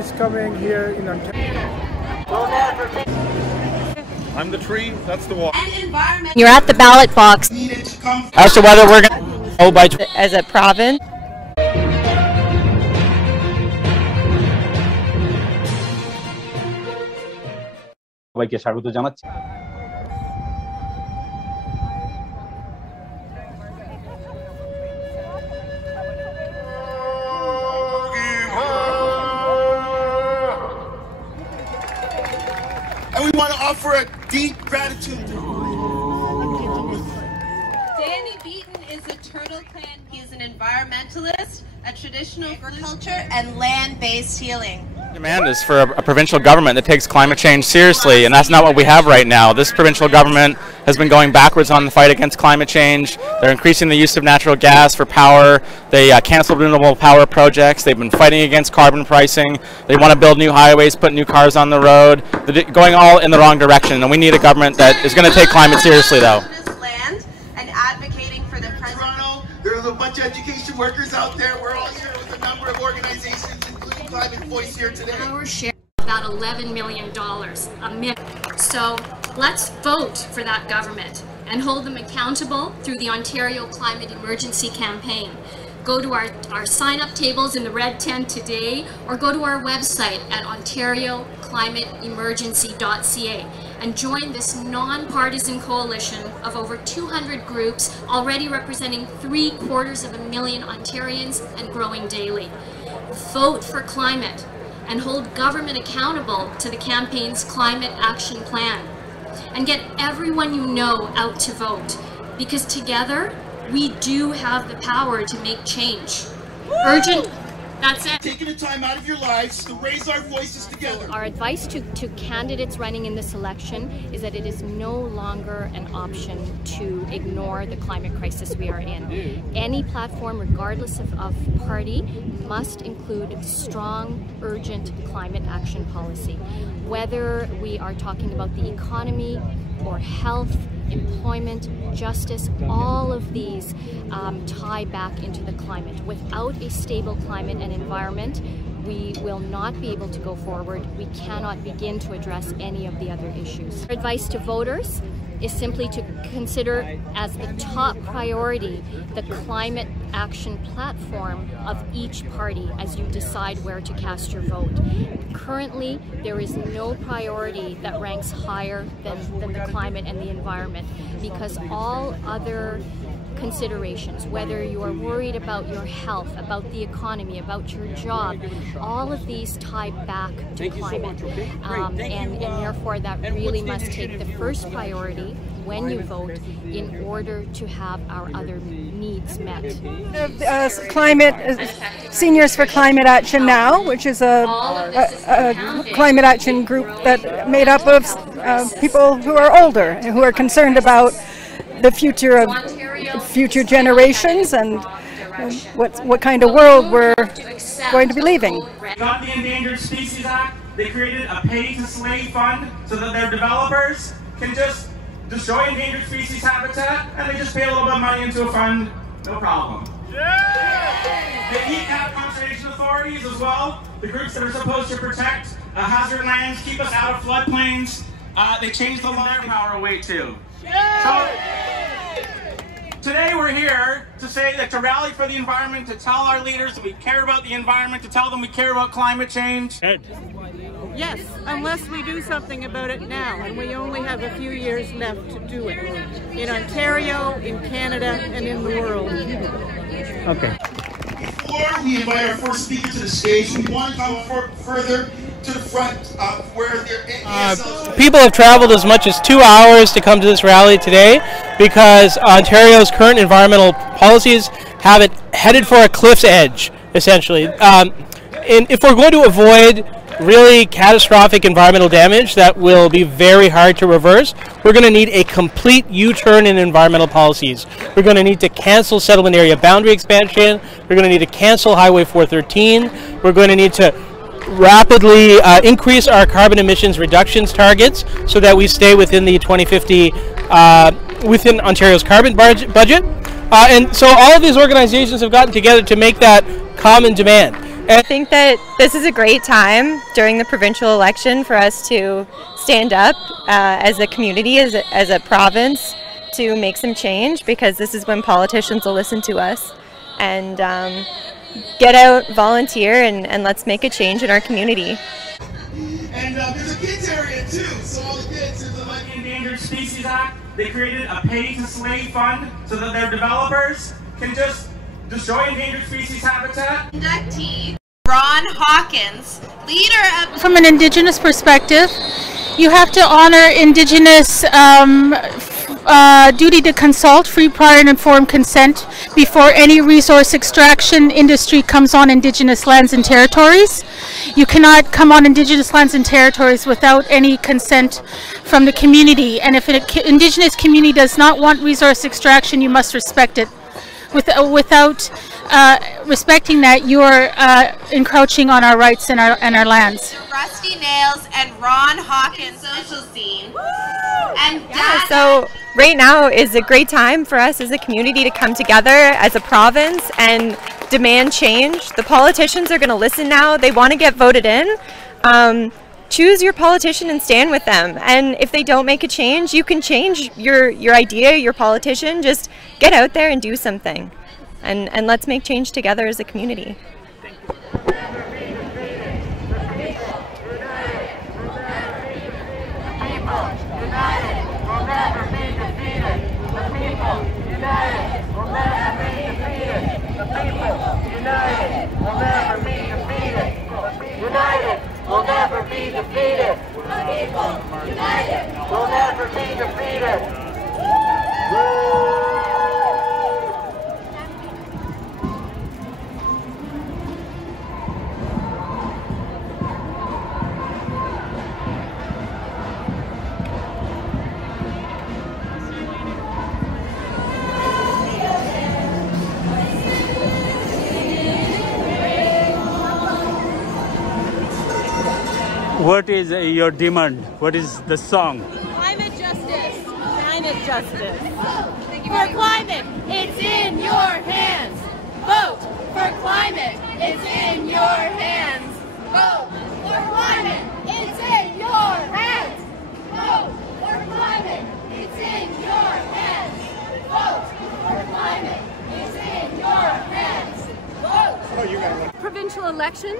It's coming here in Ontario. I'm the tree, that's the wall. You're at the ballot box. As to whether we're going to go by as a province. সবাইকে স্বাগত জানাচ্ছি। And we want to offer a deep gratitude. Danny Beaton is a Turtle Clan. He is an environmentalist, a traditional agriculture, and land-based healing. Demand is for a provincial government that takes climate change seriously, and that's not what we have right now. This provincial government has been going backwards on the fight against climate change. They're increasing the use of natural gas for power. They canceled renewable power projects. They've been fighting against carbon pricing. They want to build new highways, put new cars on the road. They're going all in the wrong direction, and we need a government that is going to take climate seriously, though. And advocating for the Toronto, there's a bunch of education workers out there. We're all here with a number of organizations, including Climate Voice here today. Our share about $11 million a minute. So let's vote for that government and hold them accountable through the Ontario Climate Emergency Campaign. Go to our sign-up tables in the red tent today, or go to our website at OntarioClimateEmergency.ca and join this non-partisan coalition of over 200 groups already representing 750,000 Ontarians and growing daily. Vote for climate and hold government accountable to the campaign's climate action plan. And get everyone you know out to vote, because together we do have the power to make change. Urgent. That's it. Taking the time out of your lives to raise our voices together. Our advice to candidates running in this election is that it is no longer an option to ignore the climate crisis we are in. Any platform, regardless of party, must include strong, urgent climate action policy. Whether we are talking about the economy or health, employment, justice, all of these tie back into the climate. Without a stable climate and environment, we will not be able to go forward. We cannot begin to address any of the other issues. Our advice to voters is simply to consider as the top priority the climate action platform of each party as you decide where to cast your vote. Currently, there is no priority that ranks higher than the climate and the environment, because all other considerations, whether you are worried about your health, about the economy, about your job, all of these tie back to climate. And therefore that really must take the first priority when you vote in order to have our other needs met. Seniors for Climate Action Now, which is a climate action group that made up of people who are older and who are concerned about the future of future generations and what kind of world we're going to be leaving. Got the Endangered Species Act. They created a pay-to-slay fund so that their developers can just destroy endangered species habitat, and they just pay a little bit of money into a fund, no problem. They ECAP conservation authorities as well, the groups that are supposed to protect hazard lands, keep us out of floodplains. They changed the law, their power away too. So, today we're here to say that to rally for the environment, to tell our leaders that we care about the environment, to tell them we care about climate change. Yes, unless we do something about it now, and we only have a few years left to do it. In Ontario, in Canada, and in the world. Okay. Before we invite our first speaker to the stage, we want to come further to the front where there is... People have traveled as much as 2 hours to come to this rally today because Ontario's current environmental policies have it headed for a cliff's edge, essentially. And if we're going to avoid really catastrophic environmental damage that will be very hard to reverse, we're going to need a complete U-turn in environmental policies. We're going to need to cancel settlement area boundary expansion. We're going to need to cancel Highway 413. We're going to need to rapidly increase our carbon emissions reductions targets so that we stay within the 2050 within Ontario's carbon budget. And so all of these organizations have gotten together to make that common demand. I think that this is a great time during the provincial election for us to stand up as a community, as a province, to make some change, because this is when politicians will listen to us. And get out, volunteer, and let's make a change in our community. And there's a kids area too, so all the kids in the Endangered Species Act, they created a pay-to-slay fund so that their developers can just destroy endangered species habitat. Inductee Ron Hawkins, leader of... From an Indigenous perspective, you have to honor Indigenous duty to consult, free, prior, and informed consent before any resource extraction industry comes on Indigenous lands and territories. You cannot come on Indigenous lands and territories without any consent from the community, and if an Indigenous community does not want resource extraction, you must respect it. Without respecting that, you are encroaching on our rights and our lands. Rusty Nails and Ron Hawkins social scene. And yeah, so right now is a great time for us as a community to come together as a province and demand change. The politicians are going to listen now. They want to get voted in. Choose your politician and stand with them. And if they don't make a change, you can change your idea, your politician. Just get out there and do something. And let's make change together as a community. We'll never be defeated. The people united will never be defeated. What is your demand? What is the song? Climate justice. Climate justice. For climate, it's in your hands. Vote for climate, it's in your hands. Vote for climate, it's in your hands. Vote for climate, it's in your hands. Vote for climate, it's in your hands. Vote. Provincial election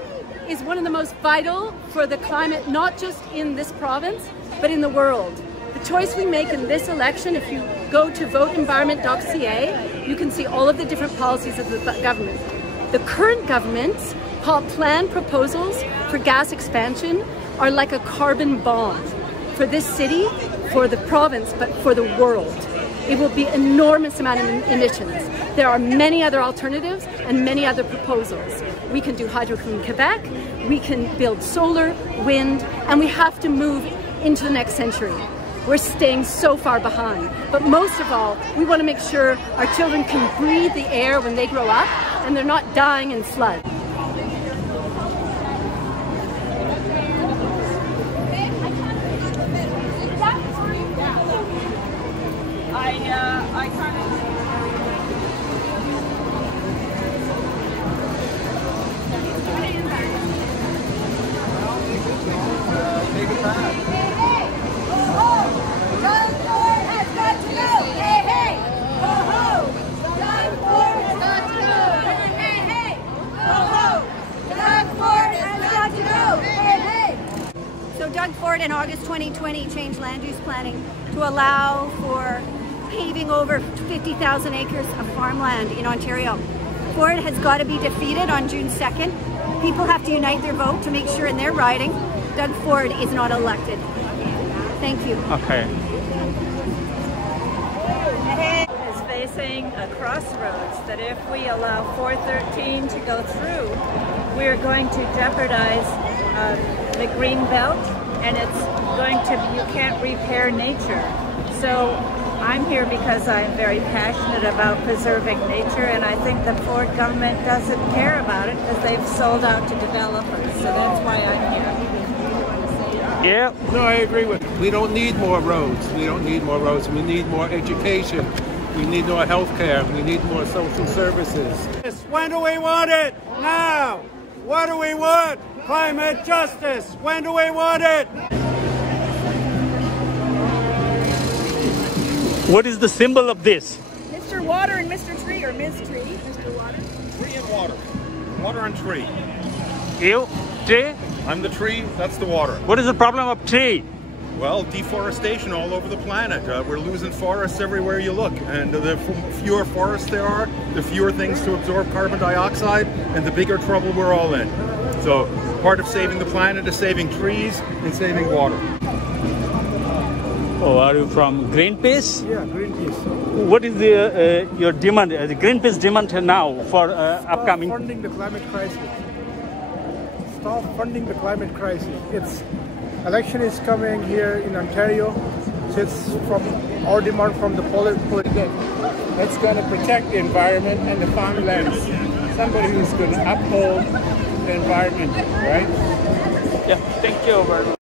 is one of the most vital for the climate, not just in this province, but in the world. The choice we make in this election, if you go to voteenvironment.ca, you can see all of the different policies of the government. The current government's plan proposals for gas expansion are like a carbon bomb for this city, for the province, but for the world. It will be an enormous amount of emissions. There are many other alternatives and many other proposals. We can do hydro in Quebec, we can build solar, wind, and we have to move into the next century. We're staying so far behind. But most of all, we want to make sure our children can breathe the air when they grow up and they're not dying in floods. I kind of... Take it back. Hey, hey! Ho, ho! John Ford has got to go! Hey, hey! Ho, ho! John Ford has got to go! Hey, hey! Ho, ho! John Ford has got to go! Hey, hey! So Doug Ford in August 2020 changed land use planning to allow for paving over 50,000 acres of farmland in Ontario. Ford has got to be defeated on June 2nd. People have to unite their vote to make sure in their riding Doug Ford is not elected. Thank you. Okay. Is facing a crossroads that if we allow 413 to go through, we're going to jeopardize the green belt, and it's going to, you can't repair nature. So I'm here because I'm very passionate about preserving nature, and I think the Ford government doesn't care about it because they've sold out to developers. So that's why I'm here. Yeah. No, I agree with you. We don't need more roads. We don't need more roads. We need more education. We need more health care. We need more social services. When do we want it? Now! What do we want? Climate justice. When do we want it? What is the symbol of this? Mr. Water and Mr. Tree, or Ms. Tree. Mr. Water. Tree and water. Water and tree. You, tree? I'm the tree, that's the water. What is the problem of tree? Well, deforestation all over the planet. We're losing forests everywhere you look. And the fewer forests there are, the fewer things to absorb carbon dioxide, and the bigger trouble we're all in. So part of saving the planet is saving trees and saving water. Oh, are you from Greenpeace? Yeah, Greenpeace. What is the, your demand, the Greenpeace demand now for upcoming? Stop funding the climate crisis. Stop funding the climate crisis. Election is coming here in Ontario. So it's from our demand from the political that's going to protect the environment and the farmlands. Somebody who's going to uphold the environment, right? Yeah, thank you very much.